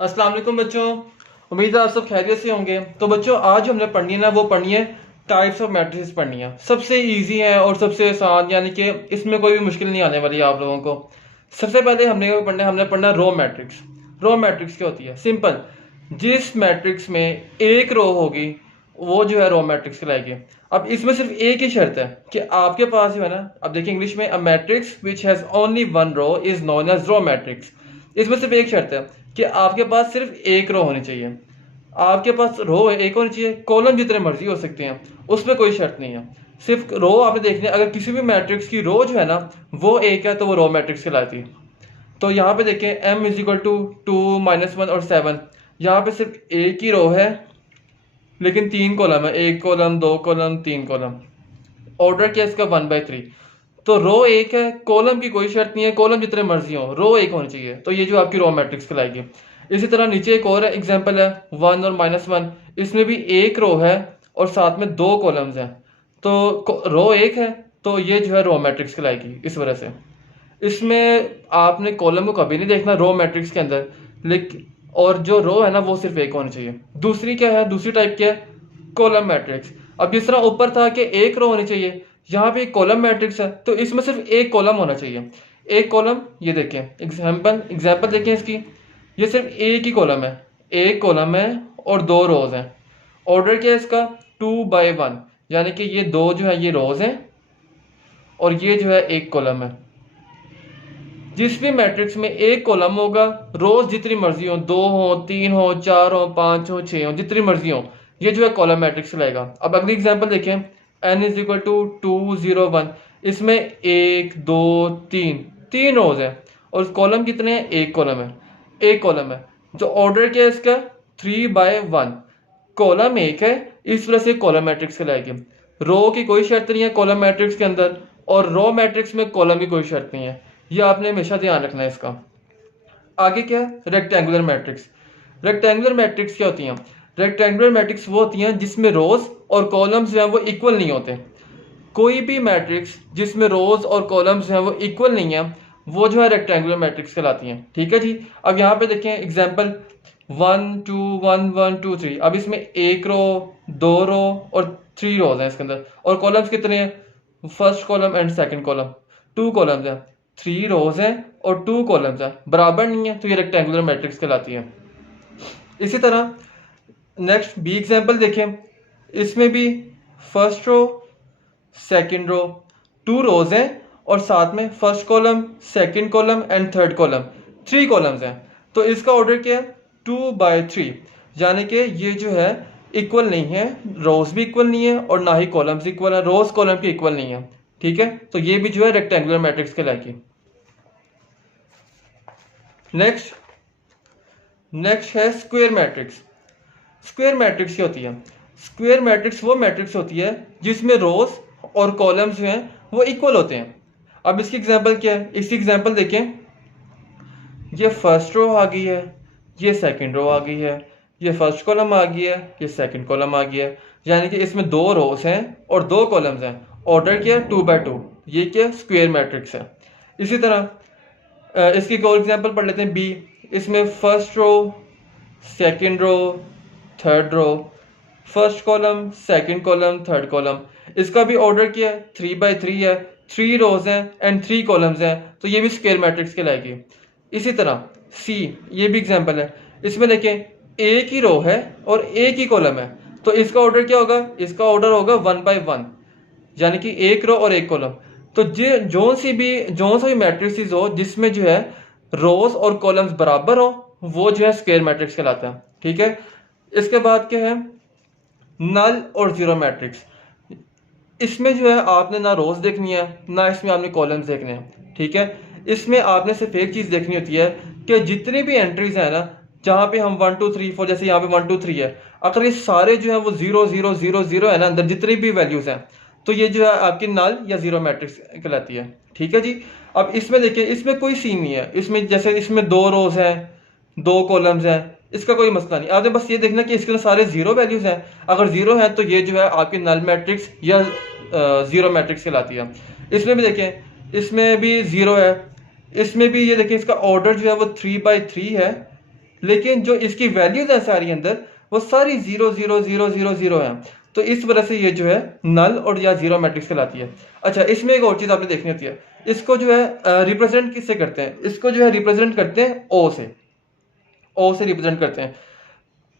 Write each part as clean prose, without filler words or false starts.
अस्सलाम वालेकुम बच्चों। उम्मीद है आप सब खैरियत से होंगे। तो बच्चों आज हमने पढ़नी है ना, वो पढ़नी है टाइप्स ऑफ मैट्रिसेस पढ़नी है। सबसे इजी है और सबसे आसान, यानी कि इसमें कोई भी मुश्किल नहीं आने वाली है आप लोगों को। सबसे पहले हमने पढ़ना रो मैट्रिक्स। रो मैट्रिक्स क्या होती है? सिंपल, जिस मैट्रिक्स में एक रो होगी वो जो है रो मैट्रिक्स कहलाएगी। अब इसमें सिर्फ एक ही शर्त है कि आपके पास जो है ना, अब देखिए इंग्लिश में, a matrix which has only one row is known as row matrix. इसमें सिर्फ एक शर्त है कि आपके पास सिर्फ एक रो होनी चाहिए। आपके पास रो एक होनी चाहिए, कॉलम जितने मर्जी हो सकते हैं, उसमें कोई शर्त नहीं है। सिर्फ रो आपने देखनी है। अगर किसी भी मैट्रिक्स की रो जो है ना वो एक है तो वो रो मैट्रिक्स कहलाती है। तो यहाँ पे देखें m इज इक्वल टू 2 -1 और 7। यहाँ पे सिर्फ एक ही रो है लेकिन तीन कॉलम है, एक कॉलम, दो कॉलम, तीन कॉलम। ऑर्डर क्या है इसका? 1/3। तो रो एक है, कॉलम की कोई शर्त नहीं है, कॉलम जितने मर्जी हो, रो एक होनी चाहिए। तो ये जो आपकी रो मैट्रिक्स कहलाएगी। इसी तरह नीचे एक और एग्जांपल है 1 और -1। इसमें भी एक रो है और साथ में दो कॉलम्स हैं। तो रो एक है तो ये जो है रो मैट्रिक्स कहलाएगी। इस वजह से इसमें आपने कॉलम को कभी नहीं देखना रो मैट्रिक्स के अंदर, लेकिन और जो रो है ना वो सिर्फ एक होनी चाहिए। दूसरी क्या है? दूसरी टाइप क्या है? Column matrix. अब जिस तरह ऊपर था कि एक रो होनी चाहिए, यहाँ पे एक कॉलम मैट्रिक्स है तो इसमें सिर्फ एक कॉलम होना चाहिए। एक कॉलम, ये देखें एग्जाम्पल देखें इसकी। ये सिर्फ एक ही कॉलम है, एक कॉलम है और दो रोज हैं। ऑर्डर क्या है इसका? 2/1, यानी कि ये दो जो है ये रोज हैं और ये जो है एक कॉलम है। जिस भी मैट्रिक्स में एक कॉलम होगा, रोज जितनी मर्जी हो, दो हो, तीन हो, चार हो, पांच हो, छह हो, जितनी मर्जी हो, ये जो है कॉलम मैट्रिक्स कहलाएगा। अब अगली एग्जांपल देखें, n इज इक्वल टू 2 0 1। इसमें एक, दो, तीन रोज है और कॉलम कितने हैं? एक कॉलम है, एक कॉलम है। जो ऑर्डर क्या है इसका? 3/1। कॉलम एक है, इस वजह से कॉलम मैट्रिक्स कहलाएगी। रो की कोई शर्त नहीं है कॉलम मैट्रिक्स के अंदर, और रो मैट्रिक्स में कॉलम की कोई शर्त नहीं है। ये आपने हमेशा ध्यान रखना है इसका। आगे क्या है? Rectangular matrix. रेक्टेंगुलर मैट्रिक्स क्या होती हैं? रेक्टेंगुलर मैट्रिक्स वो होती हैं जिसमें रोज और कॉलम्स जो हैं वो इक्वल नहीं होते। कोई भी मैट्रिक्स जिसमें रोज और कॉलम्स जो हैं वो इक्वल नहीं है, वो जो है रेक्टेंगुलर मैट्रिक्स कहलाती हैं। ठीक है जी। अब यहाँ पे देखें एग्जाम्पल 1 2 1 1 2 3। अब इसमें एक रो, दो रो और 3 रोज हैं इसके अंदर, और कॉलम्स कितने हैं? First column and second column, 2 columns हैं। 3 रोज हैं और 2 कॉलम्स हैं, बराबर नहीं है, तो ये रेक्टेंगुलर मैट्रिक्स कहलाती है। इसी तरह नेक्स्ट बी एग्जाम्पल देखें। इसमें भी फर्स्ट रो, सेकंड रो, 2 रोज हैं और साथ में first column, second column and third column, 3 columns हैं। तो इसका ऑर्डर क्या है? 2/3, यानी कि ये जो है इक्वल नहीं है, रोज भी इक्वल नहीं है और ना ही कॉलम्स इक्वल है, रोज कॉलम की इक्वल नहीं है। ठीक है, तो ये भी जो है रेक्टेंगुलर मैट्रिक्स कहलाएगी। नेक्स्ट है स्क्वायर मैट्रिक्स। स्क्वायर मैट्रिक्स क्या होती है? स्क्वायर मैट्रिक्स वो मैट्रिक्स होती है जिसमें रोज और कॉलम्स जो हैं वो इक्वल होते हैं। अब इसकी एग्जांपल क्या है? इसकी एग्जांपल देखें। ये फर्स्ट रो आ गई है, ये सेकंड रो आ गई है, ये फर्स्ट कॉलम आ गई है, ये सेकंड कॉलम आ गई है, यानी कि इसमें दो रोज हैं और दो कॉलम्स हैं। ऑर्डर क्या है? 2/2। ये क्या? स्क्वायर मैट्रिक्स है। इसी तरह इसकी एक और एग्जांपल पढ़ लेते हैं बी। इसमें first row, second row, third row, first column, second column, third column. इसका भी ऑर्डर क्या है? 3/3 है, 3 रोज हैं एंड 3 कॉलम्स हैं, तो ये भी स्क्वायर मैट्रिक्स कहलाएगी। इसी तरह सी, ये भी एग्जांपल है। इसमें देखें एक ही रो है और एक ही कॉलम है, तो इसका ऑर्डर क्या होगा? इसका ऑर्डर होगा 1/1, यानी कि एक रो और एक कॉलम। तो जो सा भी मैट्रिक्स हो जिसमें जो है रोज और कॉलम्स बराबर हो, वो जो है स्क्वायर मैट्रिक्स कहलाता है। ठीक है। इसके बाद क्या है? नल और जीरो मैट्रिक्स। इसमें जो है आपने ना रोज देखनी है ना इसमें आपने कॉलम्स देखने हैं। ठीक है। इसमें आपने सिर्फ एक चीज देखनी होती है कि जितनी भी एंट्रीज है ना, जहां पे हम 1 2 3 4, जैसे यहाँ पे 1 2 3 है, अगर ये सारे जो है वो 0 0 0 0 है ना अंदर, जितनी भी वैल्यूज हैं, तो ये जो है आपकी नल या जीरो मैट्रिक्स कहलाती है। ठीक है जी। अब इसमें देखिए, इसमें कोई सीन नहीं है। इसमें जैसे इसमें दो रोज हैं, दो कॉलम्स हैं, इसका कोई मसला नहीं। आपने बस ये देखना कि इसके सारे जीरो वैल्यूज हैं। अगर जीरो है तो ये जो है आपकी नल मैट्रिक्स या जीरो मैट्रिक्स कहलाती है। इसमें भी देखें, इसमें भी जीरो है, इसमें भी ये देखें इसका ऑर्डर जो है वो 3/3 है, लेकिन जो इसकी वैल्यूज है सारी अंदर वो सारी 0 0 0 0 0 है। तो इस वजह से ये जो है नल और या जीरो मैट्रिक्स कहलाती है। अच्छा, इसमें एक और चीज आपने देखनी होती है, इसको जो है रिप्रेजेंट किससे करते हैं, इसको जो है रिप्रेजेंट करते हैं ओ से रिप्रेजेंट करते हैं।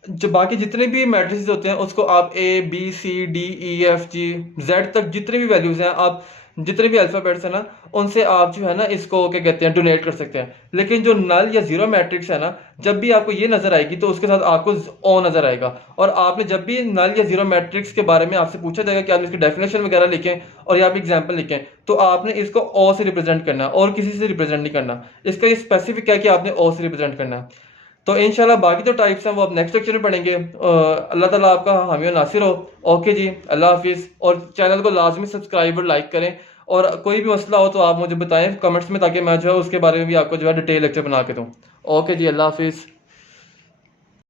जो बाकी जितने भी मैट्रिसेस होते हैं उसको आप A B C D E F G Z तक जितने भी वैल्यूज हैं, आप जितने भी अल्फ़ाबेट्स हैं ना, उनसे आप जो है ना इसको क्या कहते हैं डोनेट कर सकते हैं। लेकिन जो नल या जीरो मैट्रिक्स है ना, जब भी आपको ये नजर आएगी तो उसके साथ आपको ओ नजर आएगा। और आपने जब भी नल या जीरो मैट्रिक्स के बारे में आपसे पूछा जाएगा कि आप इसकी डेफिनेशन वगैरह लिखें और या आप एग्जाम्पल लिखें, तो आपने इसको ओ से रिप्रेजेंट करना और किसी से रिप्रेजेंट नहीं करना। इसका ये स्पेसिफिक है कि आपने ओ से रिप्रेजेंट करना है। तो इंशाल्लाह बाकी जो टाइप्स हैं वो आप नेक्स्ट लेक्चर में पढ़ेंगे। अल्लाह ताला आपका हामी और नासिर हो। ओके जी, अल्लाह हाफिज़। और चैनल को लाजमी सब्सक्राइब और लाइक करें, और कोई भी मसला हो तो आप मुझे बताएं कमेंट्स में, ताकि मैं जो है उसके बारे में भी आपको जो है डिटेल लेक्चर बना के दूँ। ओके जी, अल्लाह हाफिज़।